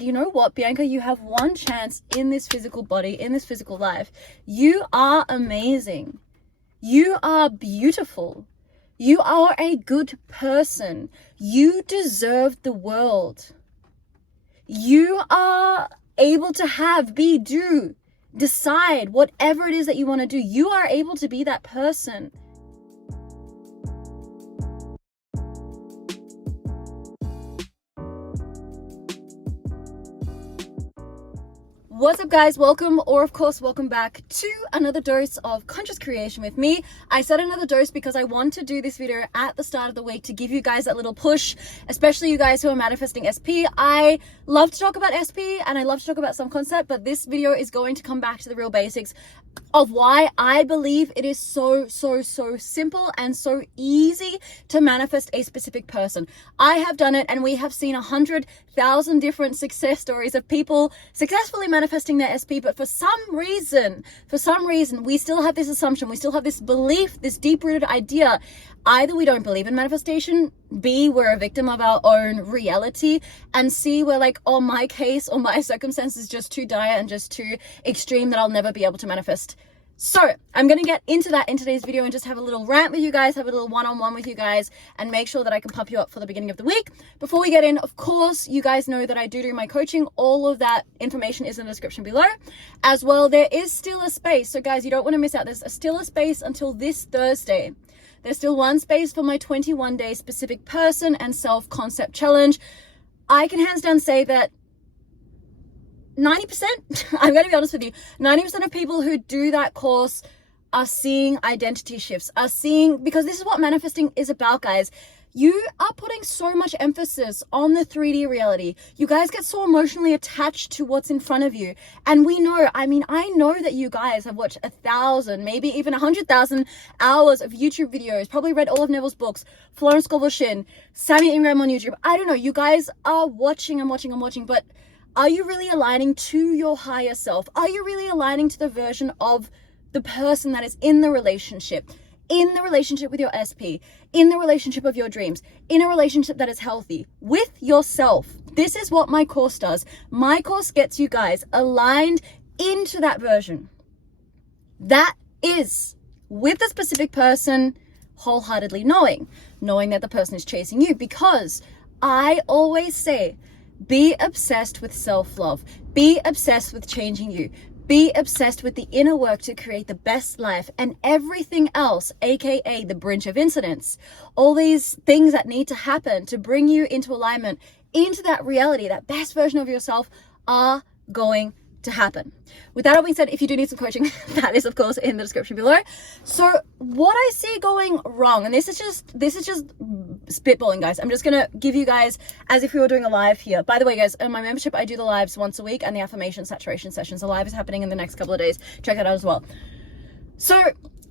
You know what, Bianca, you have one chance in this physical body, in this physical life. You are amazing. You are beautiful. You are a good person. You deserve the world. You are able to have, be, do, decide whatever it is that you want to do. You are able to be that person. What's up, guys? Welcome, or of course welcome back to another dose of conscious creation with me. I said another dose because I want to do this video at the start of the week to give you guys that little push, especially you guys who are manifesting SP. I love to talk about SP and I love to talk about some concept, but this video is going to come back to the real basics of why I believe it is so simple and so easy to manifest a specific person. I have done it, and we have seen 100,000 different success stories of people successfully manifesting their SP, but for some reason, we still have this assumption, we still have this belief, this deep-rooted idea. Either we don't believe in manifestation, B, we're a victim of our own reality, and C, we're like, oh, my case or my circumstance is just too dire and just too extreme that I'll never be able to manifest. So I'm going to get into that in today's video and just have a little rant with you guys, have a little one-on-one with you guys, and make sure that I can pump you up for the beginning of the week. Before we get in, of course, you guys know that I do my coaching. All of that information is in the description below. As well, there is still a space. So guys, you don't want to miss out. There's still a space until this Thursday. There's still one space for my 21-day specific person and self-concept challenge. I can hands down say that 90%, I'm going to be honest with you, 90% of people who do that course are seeing identity shifts, are seeing, because this is what manifesting is about, guys. You are putting so much emphasis on the 3D reality. You guys get so emotionally attached to what's in front of you. And we know, I know that you guys have watched 1,000, maybe even 100,000 hours of YouTube videos, probably read all of Neville's books, Florence Scovel-Shinn, Sammy Ingram on YouTube. I don't know, you guys are watching, but are you really aligning to your higher self? Are you really aligning to the version of the person that is in the relationship with your SP, in the relationship of your dreams, in a relationship that is healthy with yourself? This is what my course does. My course gets you guys aligned into that version. That is with the specific person, wholeheartedly knowing that the person is chasing you, because I always say, be obsessed with self-love. Be obsessed with changing you. Be obsessed with the inner work to create the best life, and everything else, aka the bridge of incidents, all these things that need to happen to bring you into alignment, into that reality, that best version of yourself, are going to happen. With that all being said, if you do need some coaching, that is of course in the description below. So what I see going wrong, and this is just spitballing, guys. I'm just gonna give you guys as if we were doing a live here. By the way, guys, in my membership I do the lives once a week, and the affirmation saturation sessions. The live is happening in the next couple of days. Check that out as well. So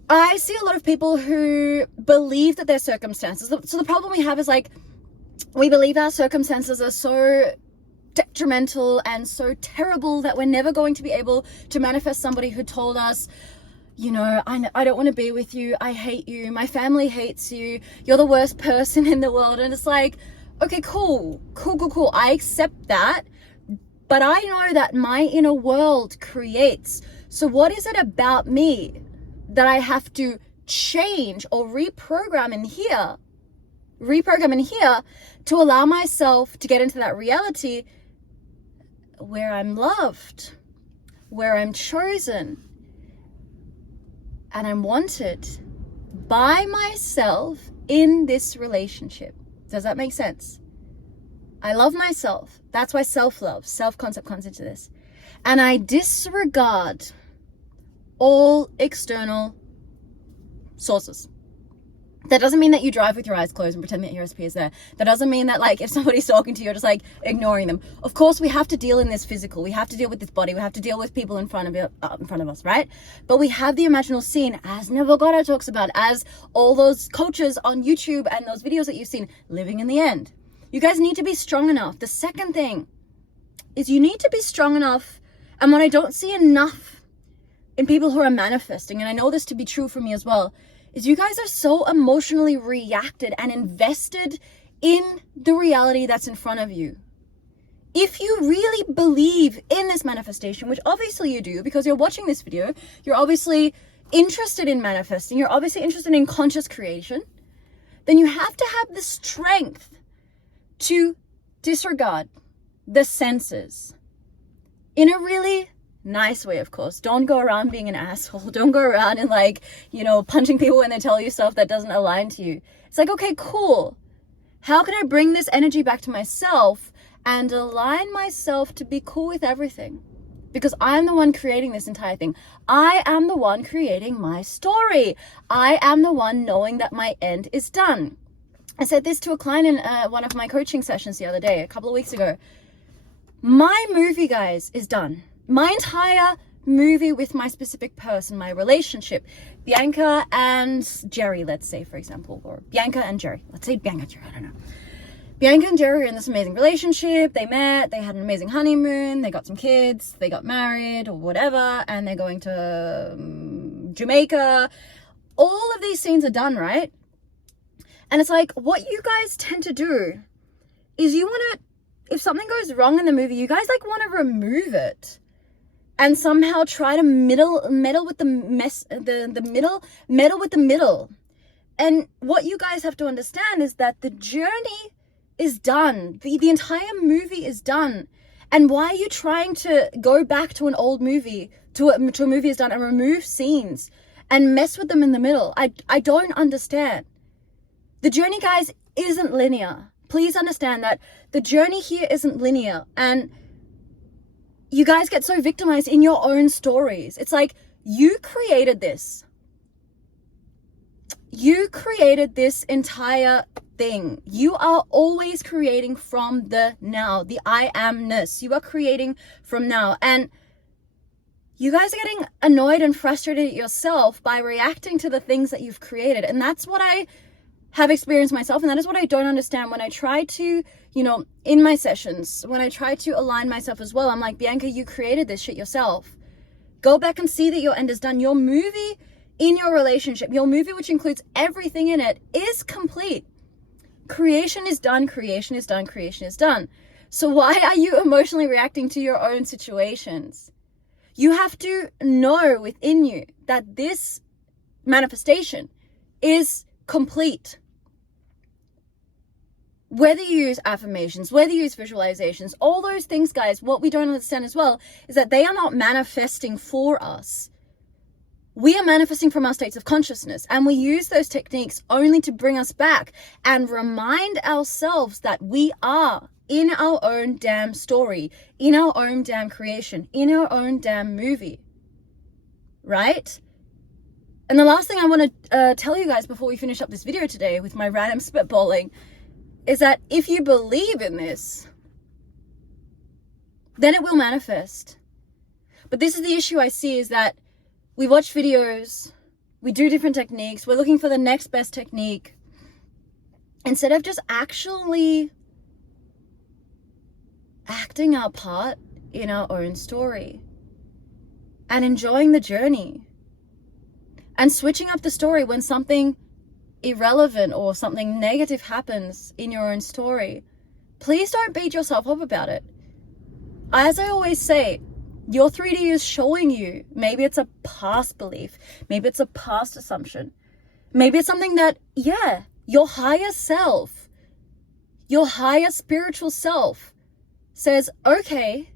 I see a lot of people who believe that their circumstances, so the problem we have is, like, we believe our circumstances are so detrimental and so terrible that we're never going to be able to manifest somebody who told us, you know, I don't want to be with you, I hate you, my family hates you, you're the worst person in the world. And it's like, okay, cool, I accept that, but I know that my inner world creates. So what is it about me that I have to change or reprogram in here to allow myself to get into that reality where I'm loved, where I'm chosen, and I'm wanted by myself in this relationship? Does that make sense? I love myself. That's why self-love, self-concept comes into this. And I disregard all external sources. That doesn't mean that you drive with your eyes closed and pretend that your SP is there. That doesn't mean that, like, if somebody's talking to you, you're just like ignoring them. Of course, we have to deal in this physical. We have to deal with this body. We have to deal with people in front of us, right? But we have the imaginal scene, as Neville Goddard talks about, as all those coaches on YouTube and those videos that you've seen, living in the end. You guys need to be strong enough. The second thing is you need to be strong enough. And what I don't see enough in people who are manifesting, and I know this to be true for me as well, is you guys are so emotionally reacted and invested in the reality that's in front of you. if you really believe in this manifestation, which obviously you do because you're watching this video, you're obviously interested in manifesting, you're obviously interested in conscious creation, then you have to have the strength to disregard the senses in a really nice way, of course. Don't go around being an asshole. Don't go around and punching people when they tell you stuff that doesn't align to you. It's like, okay, cool. How can I bring this energy back to myself and align myself to be cool with everything? Because I'm the one creating this entire thing. I am the one creating my story. I am the one knowing that my end is done. I said this to a client in one of my coaching sessions the other day, a couple of weeks ago. My movie, guys, is done. My entire movie with my specific person, my relationship, Bianca and Jerry, let's say, for example, or Bianca and Jerry. Let's say Bianca and Jerry, I don't know. Bianca and Jerry are in this amazing relationship. They met, they had an amazing honeymoon, they got some kids, they got married or whatever, and they're going to Jamaica. All of these scenes are done, right? And it's like, what you guys tend to do is you want to, if something goes wrong in the movie, you guys want to remove it and somehow try to meddle with the mess, meddle with the middle. And what you guys have to understand is that the journey is done. The entire movie is done. And why are you trying to go back to an old movie, to a movie is done, and remove scenes and mess with them in the middle? I don't understand. The journey, guys, isn't linear. Please understand that the journey here isn't linear. And you guys get so victimized in your own stories. It's like, you created this. You created this entire thing. You are always creating from the now, the I amness. You are creating from now. And you guys are getting annoyed and frustrated at yourself by reacting to the things that you've created. And that's what I have experienced myself. And that is what I don't understand when I try to, in my sessions, when I try to align myself as well. I'm like, Bianca, you created this shit yourself. Go back and see that your end is done. Your movie in your relationship, your movie, which includes everything in it, is complete. Creation is done, creation is done, creation is done. So why are you emotionally reacting to your own situations? You have to know within you that this manifestation is complete. Whether you use affirmations, whether you use visualizations, all those things, guys, what we don't understand as well is that they are not manifesting for us. We are manifesting from our states of consciousness, and we use those techniques only to bring us back and remind ourselves that we are in our own damn story, in our own damn creation, in our own damn movie, right? And the last thing I want to tell you guys before we finish up this video today with my random spitballing is that if you believe in this, then it will manifest. But this is the issue I see, is that we watch videos, we do different techniques, we're looking for the next best technique, instead of just actually acting our part in our own story and enjoying the journey and switching up the story when something irrelevant or something negative happens in your own story. Please don't beat yourself up about it. As I always say, your 3D is showing you, maybe it's a past belief, maybe it's a past assumption, maybe it's something that, your higher self, your higher spiritual self says, okay,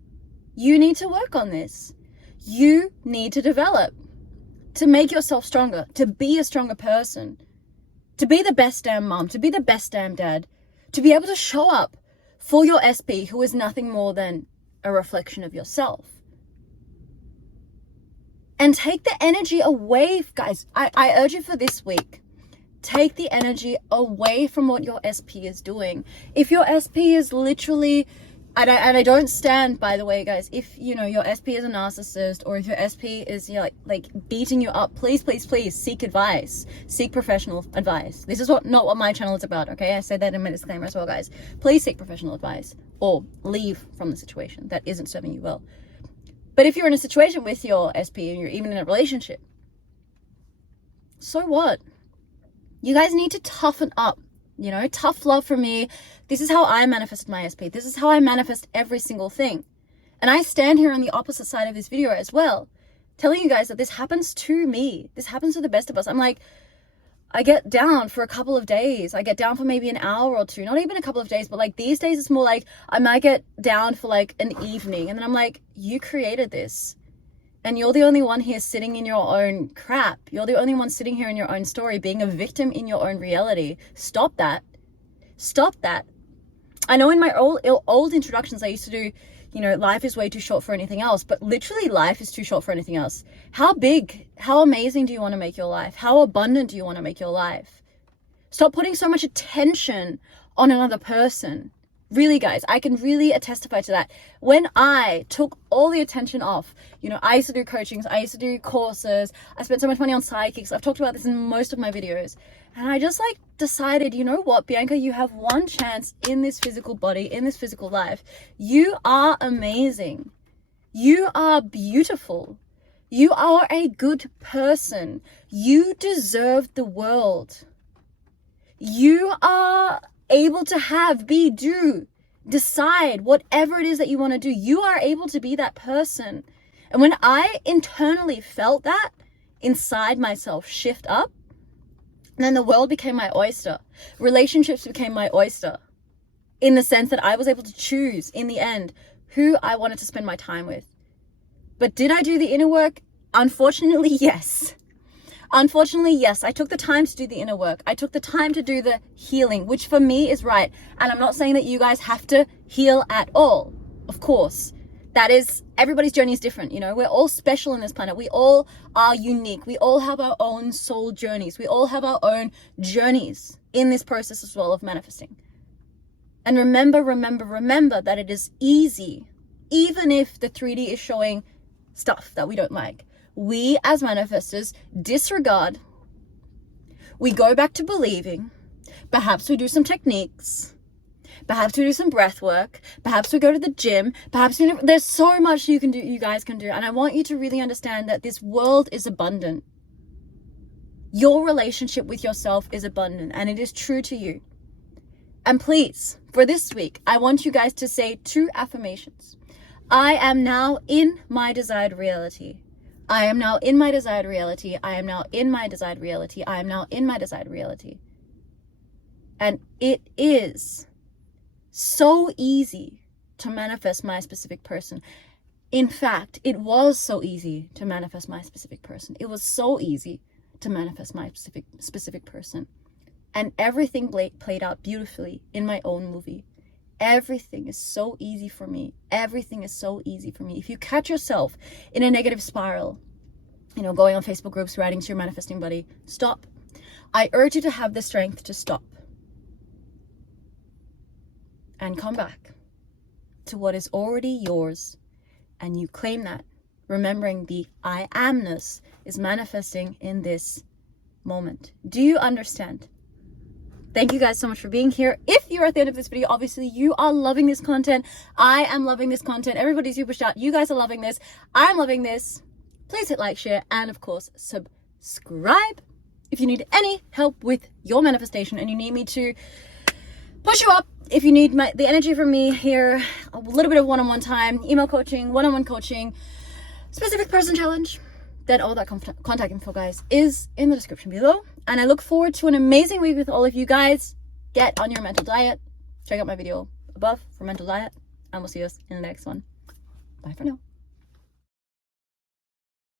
you need to work on this. You need to develop to make yourself stronger, to be a stronger person, to be the best damn mom, to be the best damn dad, to be able to show up for your SP, who is nothing more than a reflection of yourself. And take the energy away, guys. I urge you for this week. Take the energy away from what your SP is doing. If your SP is literally, and I don't stand, by the way, guys, if your SP is a narcissist, or if your SP is like beating you up, please seek advice, seek professional advice. This is not what my channel is about, okay? I said that in my disclaimer as well, guys. Please seek professional advice or leave from the situation that isn't serving you well. But if you're in a situation with your SP and you're even in a relationship, so what? You guys need to toughen up. You know, tough love for me. This is how I manifested my SP. This is how I manifest every single thing. And I stand here on the opposite side of this video as well, telling you guys that this happens to me. This happens to the best of us. I'm like, I get down for a couple of days. I get down for maybe an hour or two, not even a couple of days, but like these days it's more like I might get down for like an evening. And then I'm like, you created this. And you're the only one here sitting in your own crap. You're the only one sitting here in your own story, being a victim in your own reality. Stop that. Stop that. I know in my old introductions, I used to do, you know, life is way too short for anything else, but literally life is too short for anything else. How big, how amazing do you want to make your life? How abundant do you want to make your life? Stop putting so much attention on another person. Really, guys, I can really testify to that. When I took all the attention off, you know, I used to do coachings, I used to do courses, I spent so much money on psychics. I've talked about this in most of my videos. And I just like decided, you know what, Bianca, you have one chance in this physical body, in this physical life. You are amazing. You are beautiful. You are a good person. You deserve the world. You are able to have, be, do, decide whatever it is that you want to do. You are able to be that person. And when I internally felt that inside myself shift up, then the world became my oyster. Relationships became my oyster, in the sense that I was able to choose in the end who I wanted to spend my time with. But did I do the inner work? Unfortunately, yes. Unfortunately, yes, I took the time to do the inner work. I took the time to do the healing, which for me is right. And I'm not saying that you guys have to heal at all. Of course, that is, everybody's journey is different. You know, we're all special in this planet. We all are unique. We all have our own soul journeys. We all have our own journeys in this process as well of manifesting. And remember that it is easy, even if the 3D is showing stuff that we don't like. We as manifestors disregard, we go back to believing, perhaps we do some techniques, perhaps we do some breath work, perhaps we go to the gym, perhaps there's so much you guys can do. And I want you to really understand that this world is abundant. Your relationship with yourself is abundant, and it is true to you. And please, for this week, I want you guys to say 2 affirmations. I am now in my desired reality. I am now in my desired reality. I am now in my desired reality. I am now in my desired reality. And it is so easy to manifest my specific person. In fact, it was so easy to manifest my specific person. It was so easy to manifest my specific person. And everything played out beautifully in my own movie. Everything is so easy for me. Everything is so easy for me. If you catch yourself in a negative spiral, you know, going on Facebook groups, writing to your manifesting buddy, stop. I urge you to have the strength to stop and come back to what is already yours, and you claim that, remembering the I amness is manifesting in this moment. Do you understand? Thank you guys so much for being here. If you're at the end of this video, obviously you are loving this content. I am loving this content. Everybody's super shout. You guys are loving this. I'm loving this. Please hit like, share, and of course, subscribe. If you need any help with your manifestation and you need me to push you up, if you need the energy from me here, a little bit of one-on-one time, email coaching, one-on-one coaching, specific person challenge, then all that contact info, guys, is in the description below. And I look forward to an amazing week with all of you guys. Get on your mental diet. Check out my video above for mental diet. And we'll see us in the next one. Bye for now.